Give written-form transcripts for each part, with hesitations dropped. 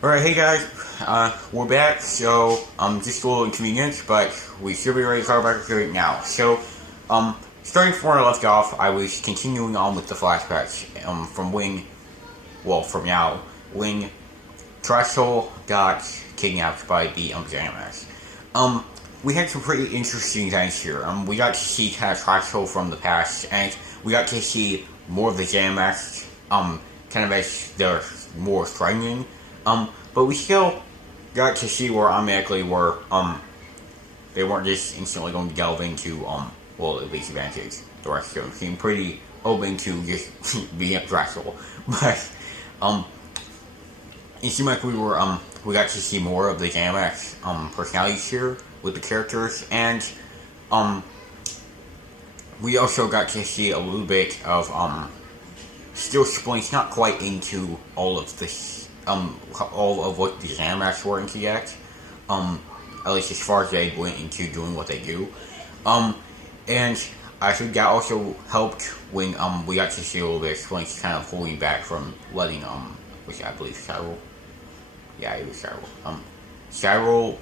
Alright, hey guys, we're back, so, just a little inconvenience, but we should be ready to talk about it right now. So, starting from where I left off, I was continuing on with the flashbacks, from now, when Trashel got kidnapped by the, Xanax. We had some pretty interesting things here. We got to see kind of Trashel from the past, and we got to see more of the Xanax, kind of as they're more threatening. But we still got to see where automatically they weren't just instantly going to delve into, at least Advantage. The rest of them seemed pretty open to just being Drexel. But, it seemed like we got to see more of the Xanax, personalities here with the characters, and, we also got to see a little bit of, still Splink's not quite into all of this, all of what the Xanax were into yet. At least as far as they went into doing what they do. And I think that also helped when, we got to see a little bit of Splink's kind of holding back from letting, which I believe Cyril. Yeah, it was Cyril. Cyril,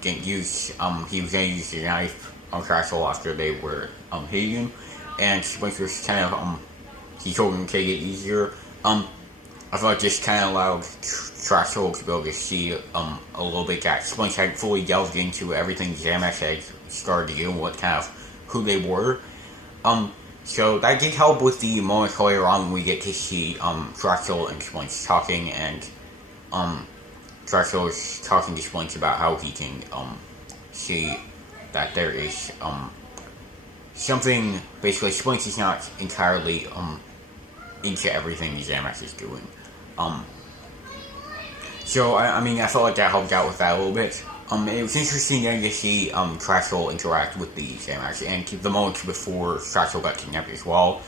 didn't use, he was gonna use the knife on Trashel after they were, hitting him. And Splink was kind of, he told him to take it easier. I feel like this kind of allowed Trashel to be able to see a little bit that Splink had fully delved into everything Xanax had started to do and what kind of who they were. So that did help with the moments later on when we get to see Trashel and Splink talking, and Trashel is talking to Splink about how he can see that there is something. Basically, Splink is not entirely into everything Xanax is doing. So, I felt like that helped out with that a little bit. It was interesting then to see, Trashel interact with the Xanax, and the moments before Trashel got kidnapped as well.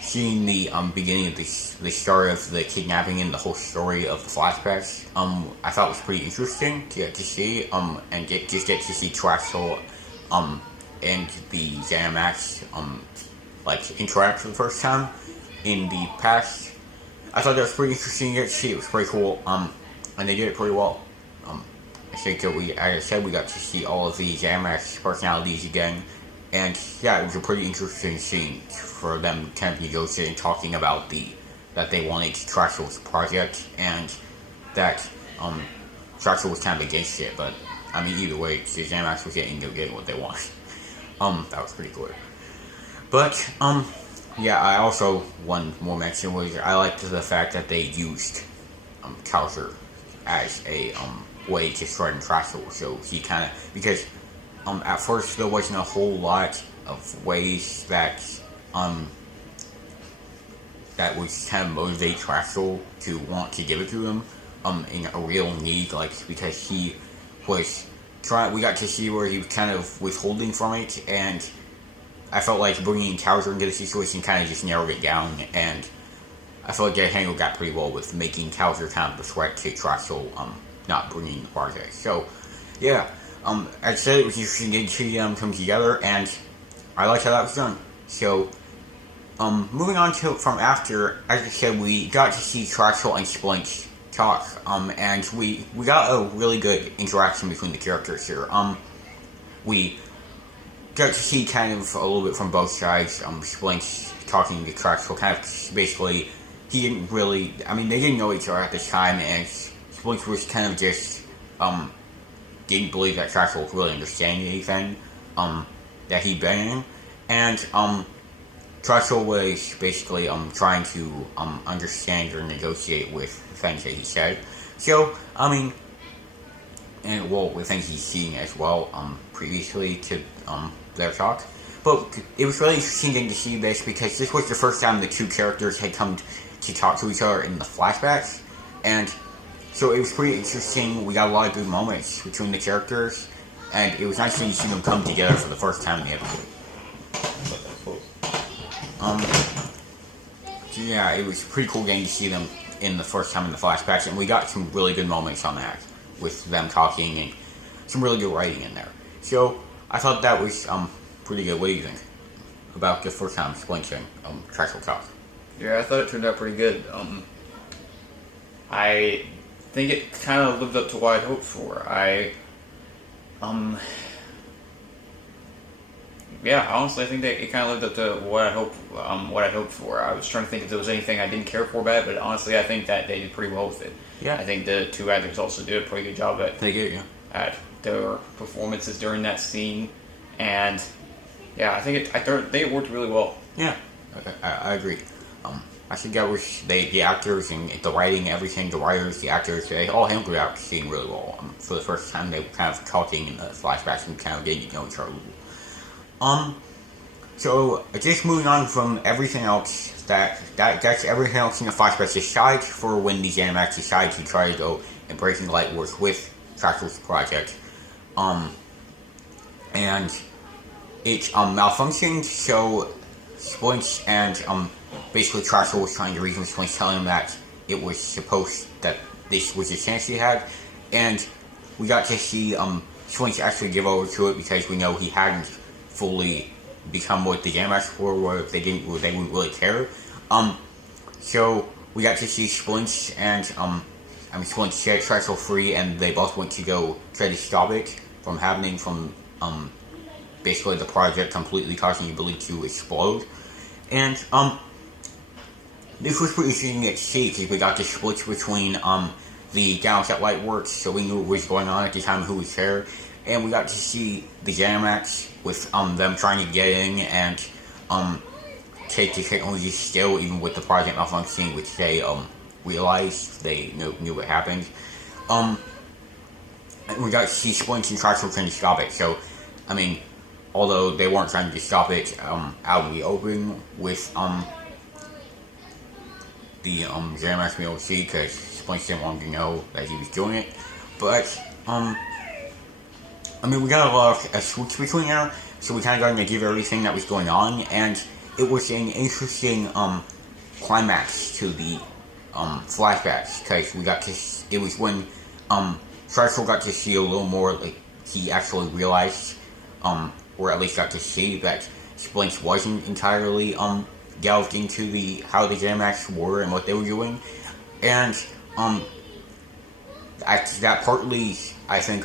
Seeing the, beginning of the start of the kidnapping and the whole story of the flashbacks, I thought was pretty interesting to get to see, and get to see Trashel, and the Xanax, interact for the first time in the past. I thought that was pretty interesting to get to see. It was pretty cool, and they did it pretty well. I think that as I said, we got to see all of the Xanax personalities again, and yeah, it was a pretty interesting scene for them kind of negotiating, talking about that they wanted Trashel's project, and that Trashel was kind of against it, but either way, the Xanax was getting what they wanted. That was pretty cool. But, yeah, I also, one more mention was, I liked the fact that they used, Kaiser as a, way to threaten Trashel, so he kind of, because, at first there wasn't a whole lot of ways that, that would kind of motivate Trashel to want to give it to him, in a real need, because he was we got to see where he was kind of withholding from it, and I felt like bringing Kaiser into the situation kind of just narrowed it down, and I felt like that handle got pretty well with making Kaiser kind of the threat to Trashel, not bringing the project. So, yeah, as I said, it was interesting to see them come together, and I liked how that was done. So, moving on to from after, as I said, we got to see Trashel and Splink talk, and we got a really good interaction between the characters here. We got to see kind of a little bit from both sides. Splink talking to Trashel, kind of basically, he didn't really, they didn't know each other at this time, and Splink was kind of just, didn't believe that Trashel was really understanding anything, that he'd been in, and, Trashel was basically, trying to, understand or negotiate with things that he said. So, with things he's seen as well, previously to, their talk. But it was really interesting to see this, because this was the first time the two characters had come to talk to each other in the flashbacks, and so it was pretty interesting. We got a lot of good moments between the characters, and it was nice to see them come together for the first time in the episode. Yeah, it was pretty cool getting to see them in the first time in the flashbacks, and we got some really good moments on that, with them talking, and some really good writing in there. So, I thought that was, pretty good. What do you think about the first time Splink and Trashel talk? Yeah, I thought it turned out pretty good. I think it kind of lived up to what I'd hoped for. Yeah, honestly, I think that it kind of lived up to what I hoped for. I was trying to think if there was anything I didn't care for about it, but honestly, I think that they did pretty well with it. Yeah. I think the two actors also did a pretty good job at their performances during that scene, and yeah, I thought they worked really well. Yeah, I agree. I think that was the actors and the writing, everything, the writers, the actors, they all handled that scene really well. For the first time, they were kind of talking in the flashbacks and kind of getting to know each other. So just moving on from everything else, that's everything else in the flashbacks aside for when the Zenimax decide to try to go and breaking the Light Wars with Tractor's project. And it malfunctioned, so Splinch and basically Tractor was trying to reason with Splinch, telling him that it was supposed that this was a chance he had, and we got to see Splinch actually give over to it because we know he hadn't fully become what the Zenimax were, where they wouldn't really care. So we got to see Splinch and Splinch set Tractor free, and they both went to go try to stop it from happening, from basically the project completely causing the ability to explode. And this was pretty interesting to see because we got to split between the gals at Lightworks, so we knew what was going on at the time, who was there, and we got to see the Zenimax with them trying to get in and take the technology still, even with the project malfunctioning, which they realized they knew what happened. And we got to see Splinch and Tractor trying to stop it. So, I mean, although they weren't trying to stop it out in the open with the Zenimax being able to see, because Splinch didn't want them to know that he was doing it. But I mean, we got a lot of switch between there, so we kind of got to give everything that was going on, and it was an interesting climax to the flashbacks, because we got to. It was when Triceful got to see a little more, like he actually realized, or at least got to see that Splinch wasn't entirely delved into how the Zenimax were and what they were doing, and that partly, I think,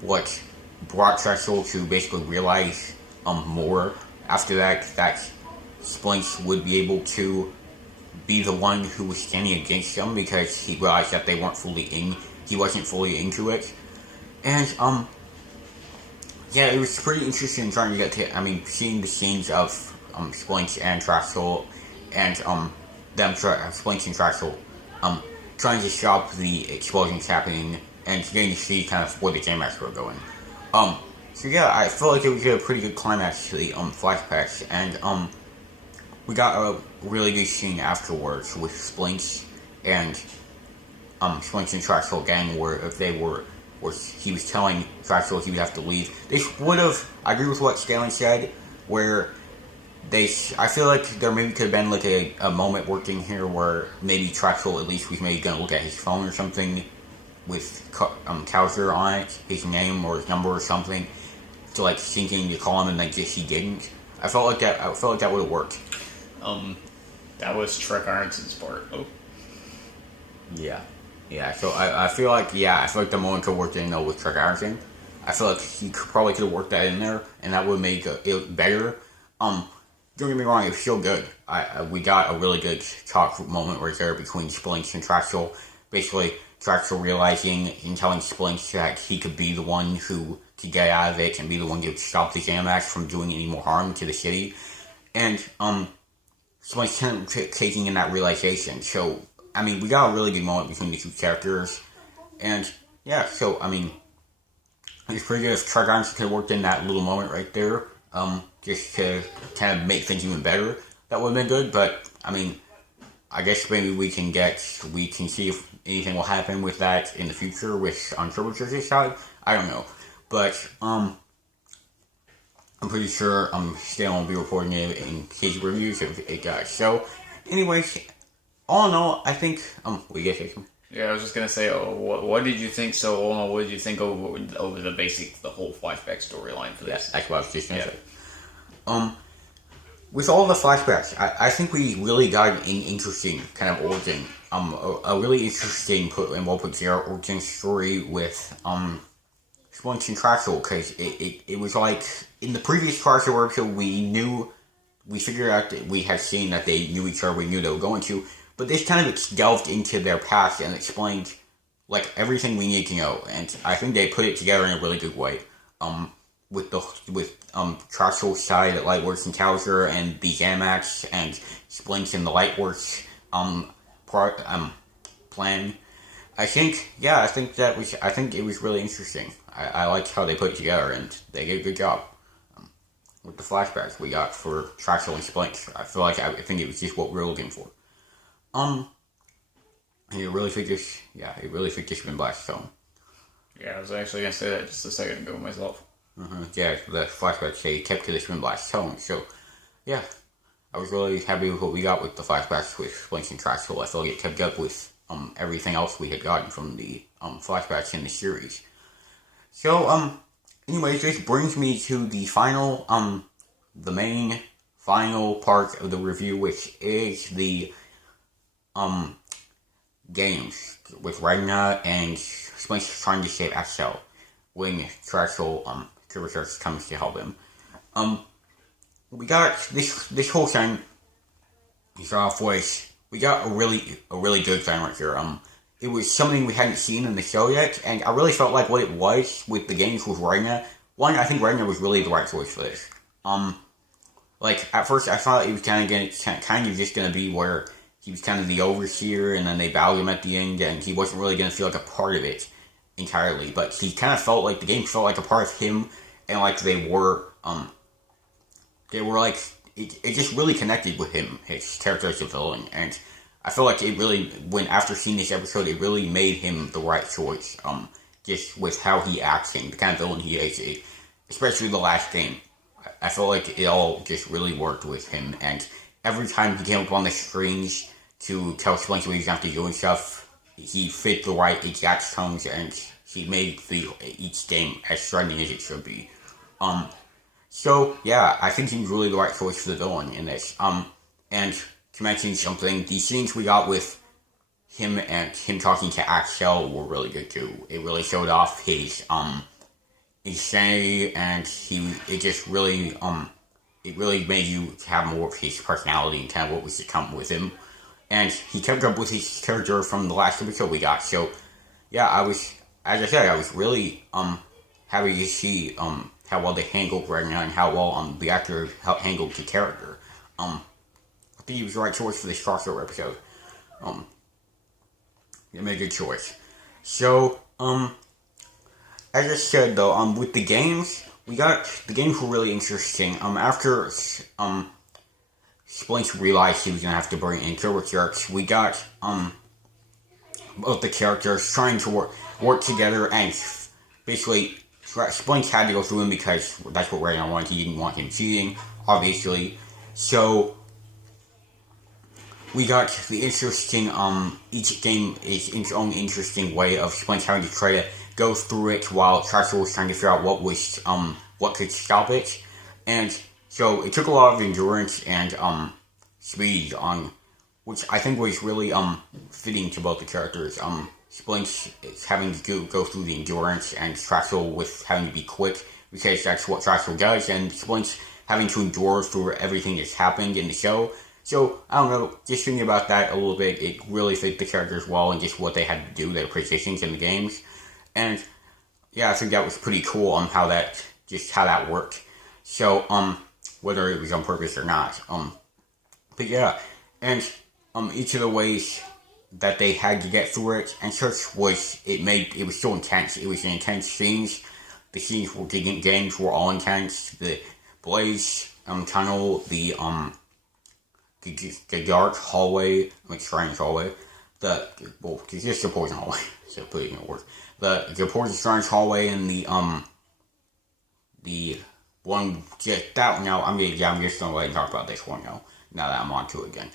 what brought Trexel to basically realize more after that Splinch would be able to be the one who was standing against them, because he realized that he wasn't fully into it. And yeah, it was pretty interesting trying to get to, seeing the scenes of Splinch and Trexel and Splinch and Trexel trying to stop the explosions happening and getting to see kind of where the Zenimax were going. So yeah, I feel like it was a pretty good climax to the flashbacks, and we got a really good scene afterwards with Splinch and Splinch and Trexel gang, where he was telling Trexel he would have to leave. I agree with what Stanley said, where I feel like there maybe could have been like a moment working here where maybe Trexel at least was maybe going to look at his phone or something with Cowser on it, his name or his number or something, to like thinking to call him, and like he didn't. I felt like that would have worked. That was Trek Ironson's part. Oh. Yeah. So I feel like the moment could work in though with Trek Ironson. I feel like he probably could have worked that in there, and that would make it better. Don't get me wrong, it was still good. We got a really good talk moment right there between Splinch and Trexel. Basically, Trexel realizing and telling Splinch that he could be the one who could get out of it and be the one to stop the Zenimax from doing any more harm to the city. And Splinch kind of taking in that realization. So, we got a really good moment between the two characters. And, yeah, so, it's pretty good if Trek Ironson could have worked in that little moment right there. Just to kind of make things even better. That would have been good, but, I guess maybe we can see if anything will happen with that in the future on Turbocharger's side. I don't know. But, I'm pretty sure Stan will be reporting it in his reviews if it does. So, anyways, all in all, I think, we get it. Yeah, I was just gonna say, what did you think? So, all in all, what did you think over the whole flashback storyline for this? Yeah, that's what I was just gonna say. with all the flashbacks, I think we really got an interesting kind of origin, a really interesting and well put together origin story with Splunk Contractual, because it was like in the previous Contractual episode we figured out that we had seen that they knew each other, we knew they were going to, but this kind of delved into their past and explained like everything we need to know, and I think they put it together in a really good way. With Contractual side at Lightworks and Towser and the Zamax and Splints and the Lightworks plan. I think it was really interesting. I liked how they put it together, and they did a good job with the flashbacks we got for Contractual and Splints. I think it was just what we were looking for. It really fit this Spinblast tone. Yeah, I was actually gonna say that just a second ago myself. Yeah, the flashbacks, they kept to the Spinblast tone, so, yeah. I was really happy with what we got with the flashbacks with Splints and Contractual. I feel like it kept up with, everything else we had gotten from the, flashbacks in the series. So, anyways, this brings me to the final, the main final part of the review, which is the, games with Ragnar and Splints trying to save Axel when Contractual, Research comes to help him. We got this whole thing. We got a really good thing right here. It was something we hadn't seen in the show yet, and I really felt like what it was with the games with Ragnar. One, I think Ragnar was really the right choice for this. Like at first I thought it was kind of just gonna be where he was kind of the overseer, and then they battled him at the end, and he wasn't really gonna feel like a part of it entirely, but he kind of felt like the game felt like a part of him, and like they were like, it just really connected with him, his character as a villain, and I feel like it really, after seeing this episode, it really made him the right choice, just with how he acts and the kind of villain he is, especially the last game. I felt like it all just really worked with him, and every time he came up on the screens to tell Splinter what he was going to have to do and stuff, he fit the right exact tones, and he made each game as threatening as it should be. So, yeah, I think he was really the right choice for the villain in this. And to mention something, the scenes we got with him talking to Axel were really good too. It really showed off his, insanity, and it really made you have more of his personality and kind of what was to come with him. And he kept up with his character from the last episode we got. So, yeah, I was really, happy to see, how well they handled Ragnar and how well, the actor handled the character. I think he was the right choice for this crossover episode. He made a good choice. So, as I said though, with the games were really interesting. After, Splints realized he was gonna have to bring in Killer Jerks, we got, both the characters trying to work together, and basically, Splints had to go through him because that's what Ragnar wanted. He didn't want him cheating, obviously. So, we got the interesting, each game is its own interesting way of Splints having to try to go through it while Contractual was trying to figure out what could stop it. And so it took a lot of endurance and, speed which I think was really, fitting to both the characters. Splints is having to go through the endurance, and Contractual with having to be quick, because that's what Contractual does, and Splints having to endure through everything that's happened in the show. So, I don't know, just thinking about that a little bit, it really fit the characters well and just what they had to do, their positions in the games. And, yeah, I think that was pretty cool on how that worked. So, whether it was on purpose or not. But yeah, and, each of the ways that they had to get through it and such it was so intense. It was intense scenes. The scenes for the games were all intense. The blaze, tunnel, the dark hallway, strange hallway, just the poison hallway, so put it in words. The poison strange hallway, and the one, just that, now, I'm just gonna go ahead and talk about this one now that I'm on to it again.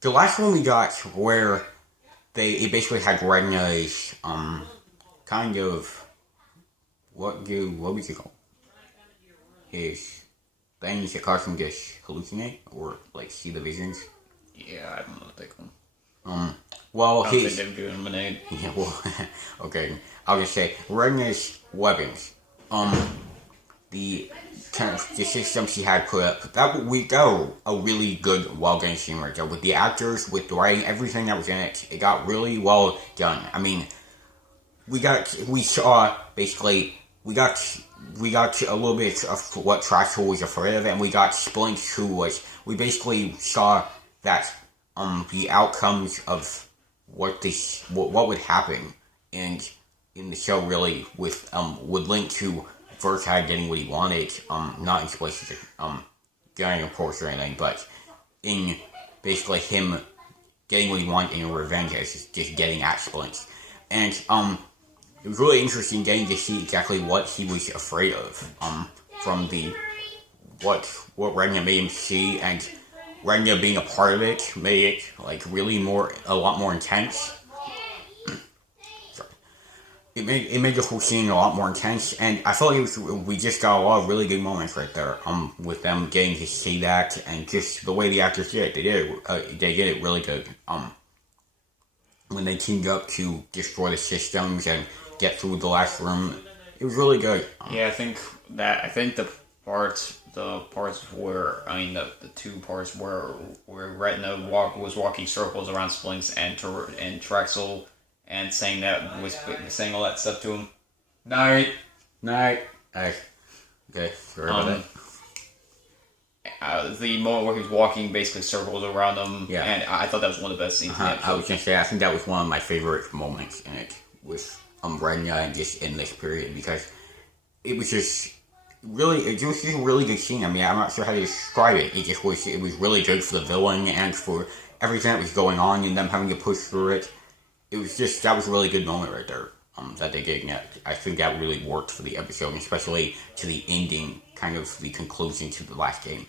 The last one we got, where it basically had Ragnar's, kind of, what we could call his things that cause him to hallucinate or like see the visions. Yeah, I don't know the thick one. Well, I don't think they've given him a name. Yeah, well, okay. I'll just say Regna's weapons. The kind of the systems he had put up that were a really good, well done scene right there with the actors, with the writing, everything that was in it. It got really well done. I mean, we got a little bit of what Trashel was afraid of, and we got Splint, who was, we basically saw that the outcomes of what would happen, and in the show really with would link to Vertide getting what he wanted, not in specific getting a Porsche or anything, but in basically him getting what he wanted in revenge as just getting at Splint. And it was really interesting getting to see exactly what he was afraid of, from the what Regna made him see, and Regna being a part of it made it like really a lot more intense. It made the whole scene a lot more intense, and I felt like we just got a lot of really good moments right there. With them getting to see that, and just the way the actors did it, they did it really good. When they teamed up to destroy the systems and get through the last room, it was really good. Yeah, I think the parts where the two parts where Retina was walking circles around Splinks and Trexel. And saying all that stuff to him. Night. Okay, sorry about that. The moment where he was walking basically circles around them. Yeah. And I thought that was one of the best scenes. I was gonna say, I think that was one of my favorite moments in it with Renya and just in this period, because it was just a really good scene. I mean, I'm not sure how to describe it. It was really good for the villain and for everything that was going on and them having to push through it. That was a really good moment right there, that they did. And I think that really worked for the episode, especially to the ending, kind of the conclusion to the last game.